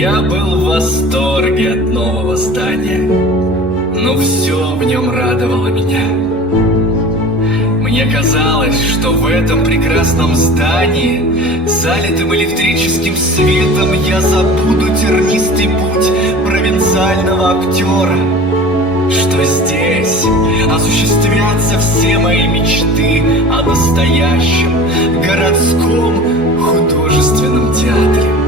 Я был в восторге от нового здания, но все в нем радовало меня. Мне казалось, что в этом прекрасном здании, залитым электрическим светом, я забуду тернистый путь провинциального актера, что здесь осуществятся все мои мечты о настоящем городском художественном театре.